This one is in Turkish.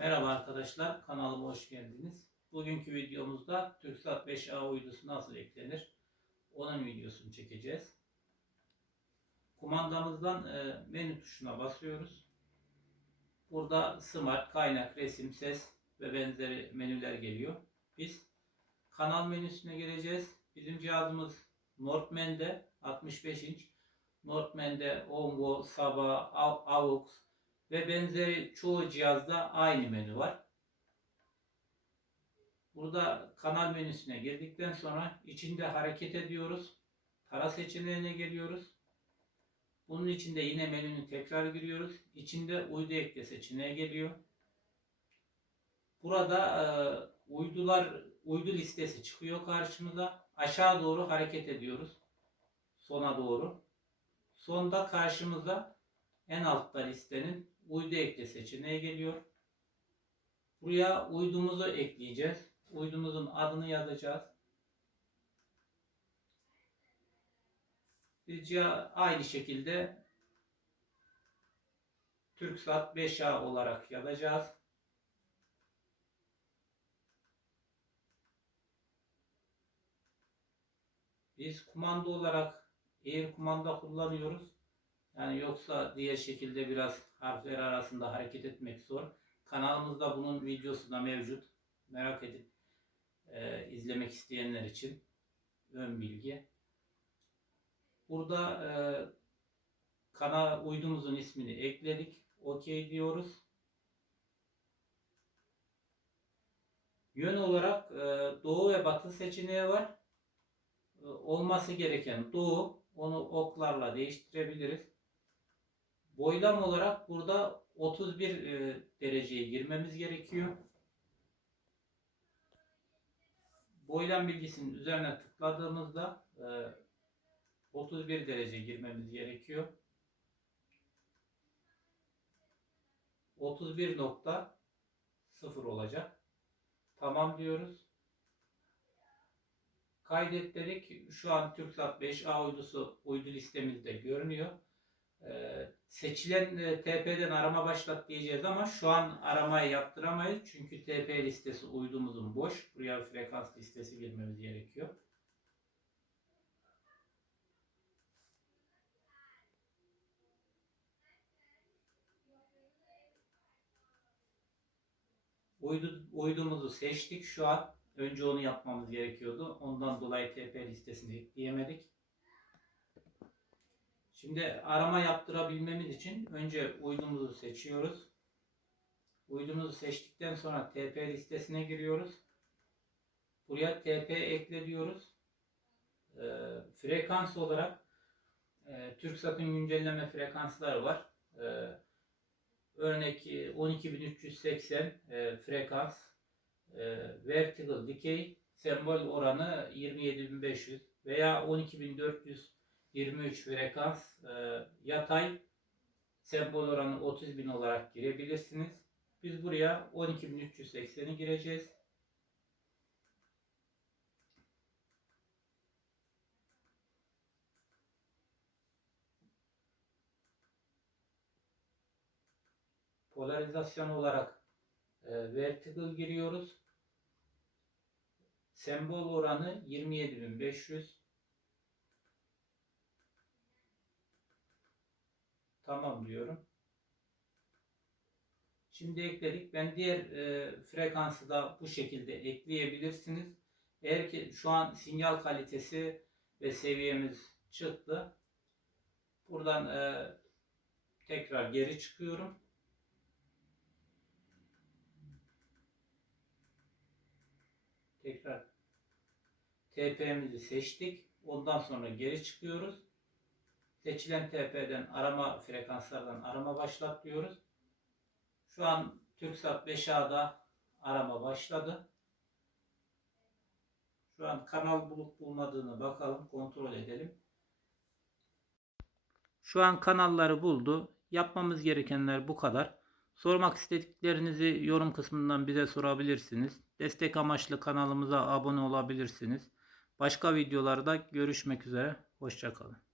Merhaba arkadaşlar, kanalıma hoş geldiniz. Bugünkü videomuzda TürkSat 5A uydusu nasıl eklenir? Onun videosunu çekeceğiz. Kumandamızdan e, menü tuşuna basıyoruz. Burada Smart, kaynak, resim, ses ve benzeri menüler geliyor. Biz kanal menüsüne gireceğiz. Bizim cihazımız Northman'de 65 inç. Northman'de Ongo, Saba, AUX, ve benzeri çoğu cihazda aynı menü var. Burada kanal menüsüne girdikten sonra içinde hareket ediyoruz. Tara seçeneğine geliyoruz. Bunun içinde yine menünü tekrar giriyoruz. İçinde uydu ekle seçeneği geliyor. Burada e, uydular uydu listesi çıkıyor karşımıza. Aşağı doğru hareket ediyoruz. Sona doğru. Sonda karşımıza en altta listenin uydu ekle seçeneği geliyor. Buraya uydumuzu ekleyeceğiz. Uydumuzun adını yazacağız. Bizce aynı şekilde TürkSat 5A olarak yazacağız. Biz kumanda olarak Air kumanda kullanıyoruz. Yani yoksa diğer şekilde biraz harfler arasında hareket etmek zor. Kanalımızda bunun videosu da mevcut. Merak edip e, izlemek isteyenler için ön bilgi. Burada e, kanal uydumuzun ismini ekledik. OK diyoruz. Yön olarak e, doğu ve batı seçeneği var. E, olması gereken doğu. Onu oklarla değiştirebiliriz. Boylam olarak burada 31 e, dereceye girmemiz gerekiyor. Boylam bilgisinin üzerine tıkladığımızda e, 31 derece girmemiz gerekiyor. 31.0 olacak. Tamam diyoruz. Kaydet dedik. Şu an TürkSat 5A uydusu uydu listemizde görünüyor. Ee, seçilen e, TP'den arama başlat diyeceğiz ama şu an aramayı yaptıramayız. Çünkü TP listesi uydumuzun boş. Buraya frekans listesi girmemiz gerekiyor. Uydu, uydumuzu seçtik şu an. Önce onu yapmamız gerekiyordu. Ondan dolayı TP listesini ekleyemedik. Şimdi arama yaptırabilmemiz için önce uydumuzu seçiyoruz. Uydumuzu seçtikten sonra TP listesine giriyoruz. Buraya TP ekle diyoruz. Ee, frekans olarak e, TürkSat'ın güncelleme frekansları var. Ee, örnek e, 12380 e, frekans e, vertical decay sembol oranı 27500 veya 12400 23 frekans e, yatay sembol oranı 30.000 olarak girebilirsiniz. Biz buraya 12.380'i gireceğiz. Polarizasyon olarak e, vertical giriyoruz. Sembol oranı 27.500 Tamam diyorum. Şimdi ekledik. Ben diğer e, frekansı da bu şekilde ekleyebilirsiniz. Eğer ki şu an sinyal kalitesi ve seviyemiz çıktı. Buradan e, tekrar geri çıkıyorum. Tekrar TP'mizi seçtik. Ondan sonra geri çıkıyoruz. Seçilen TP'den arama frekanslardan arama başlat diyoruz. Şu an TürkSat 5A'da arama başladı. Şu an kanal bulup bulmadığını bakalım, kontrol edelim. Şu an kanalları buldu. Yapmamız gerekenler bu kadar. Sormak istediklerinizi yorum kısmından bize sorabilirsiniz. Destek amaçlı kanalımıza abone olabilirsiniz. Başka videolarda görüşmek üzere. Hoşçakalın.